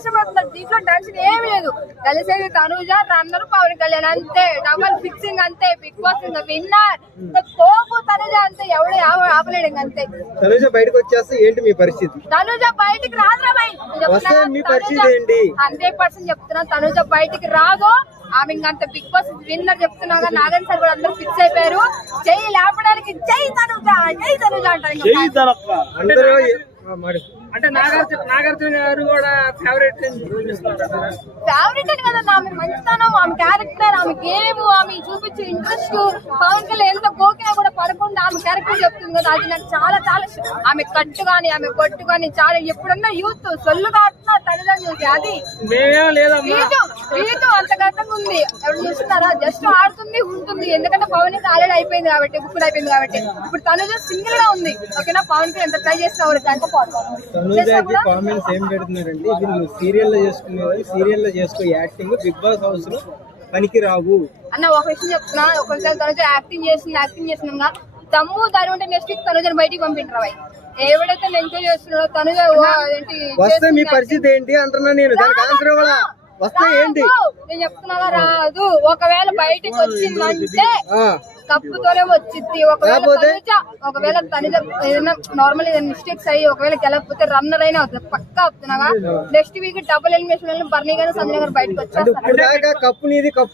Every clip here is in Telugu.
కష్టపడుతున్నారు. దీంట్లో టెన్షన్ ఏమి లేదు. కలిసేది తనుజ, రన్నర్ పవన్ కళ్యాణ్ అంతే. డబల్ ఫిక్సింగ్ అంతే. బిగ్ బాస్ విన్నర్ తోపు తనుజ అంతే. ఎవడు ఆపలేడు అంతే. తనుజ బయటకు వచ్చేస్తే ఏంటి మీ పరిస్థితి? తనుజ బయటికి రాదురా భయ్. 100% చెప్తున్నా, తనుజ బయటికి రాదు. ఆమె ఇంకంత బిగ్ బాస్ విన్నర్ చెప్తున్నా. నాగన్ సార్ కూడా అందరూ ఫిక్స్ అయిపోయారు. జై లేపడానికి జై తనుజ, జై తనుజ అంటారు. అంటే నాగార్జున గారు కూడా ఫేవరెట్ అని కదా. ఆమె మంచితనం, ఆమె క్యారెక్టర్, ఆమె గేమ్, ఆమె చూపించే ఇంట్రెస్ట్, పవన్ కళ్యాణ్ ఎంత గోకినా కూడా పడకుండా ఆమె క్యారెక్టర్ చెప్తుంది కదా. అది నాకు చాలా చాలా ఆమె కట్టు గాని, ఆమె బొట్టు గాని చాలా. ఎప్పుడన్నా యూత్ సొల్లు కాటున్నా తల్లిదండ్రులు చూసి అది రీతు అంత గతంగా ఉంది. ఎవరు చూస్తున్నారా? జస్ట్ ఆడుతుంది ఉంటుంది. ఎందుకంటే పవన్ అయితే ఆల్రెడీ అయిపోయింది కాబట్టి, బుక్ అయిపోయింది కాబట్టి. ఇప్పుడు తనుజ సింగిల్ గా ఉంది. ఓకేనా? పవన్ కి ఎంత ట్రై చేసినా ఎవరు తనుజాకి కామెంట్స్ ఏం పెడుతున్నారంటే, ఇది నువ్వు సీరియల్ లో చేసుకునేది, సీరియల్ లో చేసుకో యాక్టింగ్, బిగ్ బాస్ హౌస్ లో పనికి రావు అన్న. ఒక విషయం చెప్తున్నా, ఒకసారి తనుజ యాక్టింగ్ చేసినాగా దమ్ము దారి ఉంటే నెక్స్ట్ వీక్ తనుజని బయటికి పంపింటారు. ఎవడైతే ఎంజాయ్ చేస్తున్నాడో తనుజ ఏంటి వస్తే మీ పరిస్థితి ఏంటి అంటున్నా నేను. దానికి ఆన్సర్ ఇవ్వాలా? వస్తే ఏంటి నేను చెప్తున్నా, రాదు. ఒకవేళ బయటికి వచ్చిందంటే కప్పుతోనే వచ్చింది. ఒకవేళ తనుజ ఏదైనా నార్మల్ ఏదైనా మిస్టేక్స్ అయ్యి ఒకవేళ గెలకపోతే రన్నర్ అయినా అవుతుంది పక్కా అవుతున్నాగా. నెక్స్ట్ వీక్ డబుల్ ఎలిమినేషన్ బర్నీ గారు, సంజయ్ గారు బయటకు వచ్చారు. కప్పు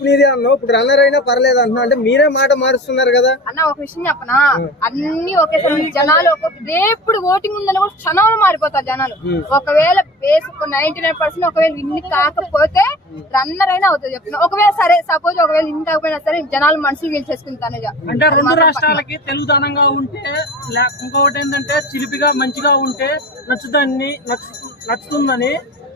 నీది అన్నావు, ఇప్పుడు రన్నర్ అయినా పర్లేదు అంటున్నా. అంటే మీరే మాట మారుస్తున్నారు కదా అన్న. ఒక విషయం చెప్పనా, అన్ని ఒకేసారి జనాలు రేపు ఓటింగ్ ఉందని కూడా క్షణంలో మారిపోతారు జనాలు. ఒకవేళ బేస్ 99% ఒకవేళ ఇన్ని కాకపోతే రన్నర్ అయినా అవుతుంది చెప్తున్నా. ఒకవేళ సరే సపోజ్ ఒకవేళ ఇన్ని కాకపోయినా సరే జనాలు మనసులు గెలిచేసుకుంటాను. అంటే రెండు రాష్ట్రాలకి తెలుగుదనంగా ఉంటే, ఇంకొకటి ఏంటంటే చిలిపిగా మంచిగా ఉంటే నచ్చుతుందని,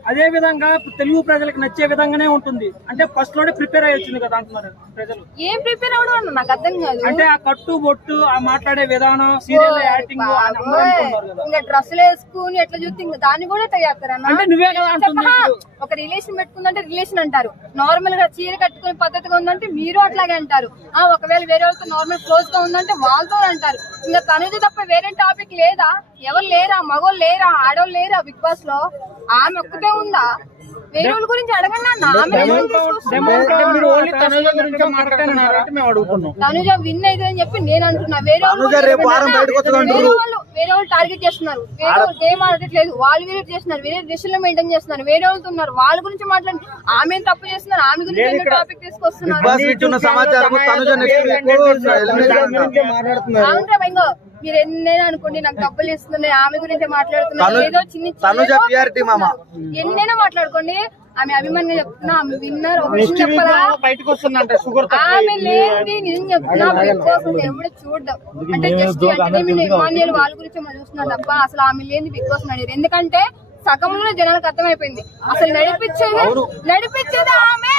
అదే విధంగా తెలుగు ప్రజలకు నచ్చే విధంగానే ఉంటుంది. అంటే ఫస్ట్ లోనే ప్రిపేర్ అయ్యి వచ్చింది కదా అంటున్నారు ప్రజలు. ఏం ప్రిపేర్ అవడం నాకు అర్థం కాదు. అంటే ఆ కట్టు బొట్టు, ఆ మాట్లాడే విధానం, సీరియల్ యాక్టింగ్, ఇంకా డ్రెస్సులు వేసుకుని ఎట్లా చూస్తే ఇంకా దాన్ని కూడా తయారు. అంటే నువ్వే కదా అంటున్నా. ఒక రిలేషన్ పెట్టుకుందంటే రిలేషన్ అంటారు. నార్మల్ గా చీర కట్టుకునే పద్ధతిగా ఉందంటే మీరు అట్లాగే అంటారు. ఒకవేళ వేరే వాళ్ళతో నార్మల్ క్లోజ్ గా ఉందంటే వాళ్ళతో అంటారు. ఇంకా తనుజ తప్ప వేరే టాపిక్ లేదా? ఎవరు లేరా? మగోళ్ళు లేరా? ఆడోళ్ళు లేరా బిగ్ బాస్ లో? ఆమె ఒక్కటే ఉందా? వేరే వాళ్ళ గురించి అడగండి అన్న. తనుజ విన్ అయితే అని చెప్పి నేను అంటున్నా. వేరే వాళ్ళు టార్గెట్ చేస్తున్నారు. వేరే వాళ్ళు గేమ్ ఆడట్లేదు. వాళ్ళు వేరే చేస్తున్నారు. వేరే దిశలో మెయింటైన్ చేస్తున్నారు. వేరే వాళ్ళతో ఉన్నారు. వాళ్ళ గురించి మాట్లాడి ఆమె తప్పు చేస్తున్నారు. ఆమె గురించి టాపిక్ తీసుకొస్తున్నారు. అవునరా మీరు ఎన్నైనా అనుకోండి, నాకు డబ్బులు ఇస్తున్నాయి, ఆమె గురించి మాట్లాడుతున్నారు. ఏదో చిన్న ఎన్నైనా మాట్లాడుకోండి. ఆమె అభిమానిగా చెప్తున్నా, ఆమె విన్నర్. ఒక విషయం చెప్పాలా, ఆమె లేని నిజం చెప్తున్నా బిగ్ బాస్ ఎవడు చూడడం. అంటే జస్ట్ ఎంటర్టైన్మెంట్ ఇమాన్యుయల్ వాళ్ళ గురించి మనం చూస్తున్నాం తప్ప అసలు ఆమె లేని బిగ్ బాస్ నడిరు. ఎందుకంటే సగంలో జనాలకు అర్థమైపోయింది అసలు నడిపించేది ఆమె.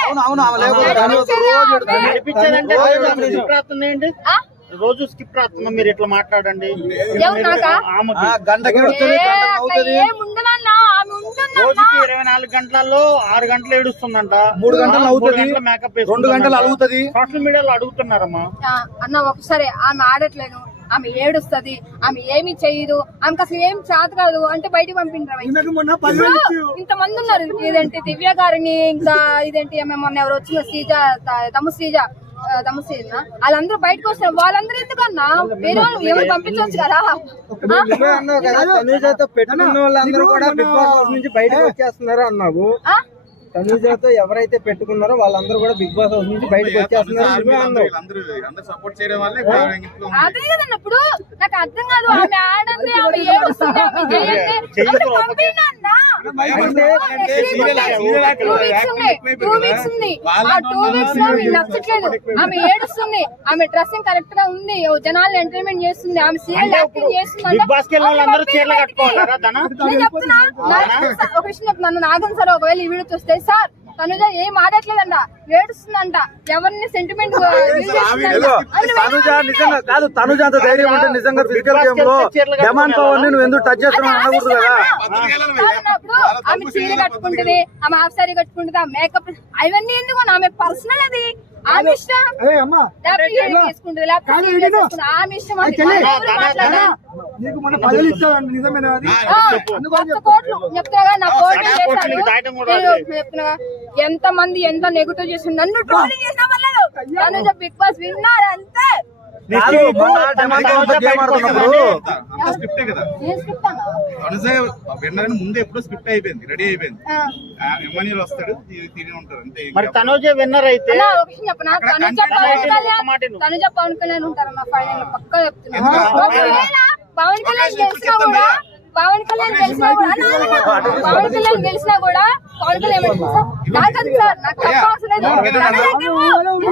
రోజు స్కిప్ రాస్తున్నా మీరు ఇట్లా మాట్లాడండి. రోజుకి 24 గంటలలో 6 గంటలు ఏడుస్తుందంట, 3 గంటలు అవుతుంది, మేకప్ 2 గంటలు అవుతుంది. సోషల్ మీడియాలో అడుగుతున్నారమ్మా. అన్న ఒకసారి ఆమె ఆడట్లేదు, ఆమె ఏడుస్తుంది, ఆమె ఏమి చేయదు, ఆమెకు అసలు ఏం చేత కాదు అంటే బయటకు పంపింటారు. ఇంతమంది ఉన్నారు. ఇదేంటి దివ్య గారిని, ఇంకా ఇదేంటి మొన్న ఎవరు వచ్చిన శ్రీజ, శ్రీజ వాళ్ళందరూ బయటకు వస్తారు. వాళ్ళందరూ ఎందుకన్నా వేరే వాళ్ళు ఎవరు పంపించవచ్చు కదా. పెట్టుకున్న వాళ్ళందరూ కూడా బిగ్ బాస్ హౌస్ నుంచి బయటకు వచ్చేస్తున్నారు అన్నావు. తనుజతో ఎవరైతే పెట్టుకున్నారో వాళ్ళందరూ కూడా బిగ్ బాస్ హౌస్ నుంచి బయటకు వచ్చేస్తున్నారు. అదే కదన్న. ఇప్పుడు నాకు అర్థం కాదు. ఆమె ఆడండి, ఆమె ఏడుస్తుంది, ఆమె చేయండి, పంపించండి. 2 వీక్స్ ఉంది. ఆ 2 వీక్స్ లో మీకు నచ్చట్లేదు, ఆమె ఏడుస్తుంది, ఆమె డ్రెస్సింగ్ కరెక్ట్ గా ఉంది, జనాలు ఎంటర్టైన్మెంట్ చేస్తుంది, ఆమె సీరియల్ యాక్టింగ్ చేస్తుంది. ఒక విషయం చెప్తున్నాను, నాగన్ సార్ ఒకవేళ ఈ వీడియో చూస్తే, సార్ తనుజ ఏం ఆడట్లేదంట, ఏడుస్తుందంట, ఎవరిని సెంటిమెంట్ తనుజ అంత ధైర్యం ఉంటే నిజంగా ఫిజికల్ గేమ్ లో డిమాండ్ పవర్ ని నువ్వు ఎందుకు టచ్ చేస్తున్నావు అనకూడదు కదా. ఆమె చీర కట్టుకుంటుంది, ఆమె హాఫ్ సారీ కట్టుకుంటుంది, ఆ మేకప్ అవన్నీ ఎందుకు? ఆమె పర్సనల్ అది. ఆమె ఇష్టం అదే అమ్మా తీసుకుంటుంది లేకపోతే ఆమె ఇష్టం అది. ఎవరు మాట్లాడరా? నీకు మన పదవి ఇస్తారండి నిజమేనా అది? కొత్త కోట్లు చెప్తున్నా నా కోట్లు చేశాడు నేను చెప్తున్నా. ఎంత మంది ఎంత నెగటివ్ చేసి నన్ను ట్రోలింగ్ చేసిన వాళ్ళు తనుజ బిగ్ బాస్ విన్నారు అంతే. స్క్రిప్టే కదా నేను స్క్రిప్ట్ అన్నా? తనుజ విన్నరని ముందే ఎప్పుడో స్క్రిప్ట్ అయిపోయింది, రెడీ అయిపోయింది. ఎమ్మెల్యేలు వస్తాడు, తిని ఉంటారు అంతే. మరి తనోజ విన్నర్ అయితే అన్నా, ఒక విషయం చెప్పనా? తనుజ పవన్ కళ్యాణ్ ఉంటారు నా ఫైనల్ పక్కా చెప్తున్నా. ఒకవేళ పవన్ కళ్యాణ్ గెలిచినా కూడా పవన్ కళ్యాణ్ గెలిచినా కూడా పవన్ కళ్యాణ్ ఏమంటారు సార్? నాకంత సార్ నాకు తప్ప అవసరం లేదు.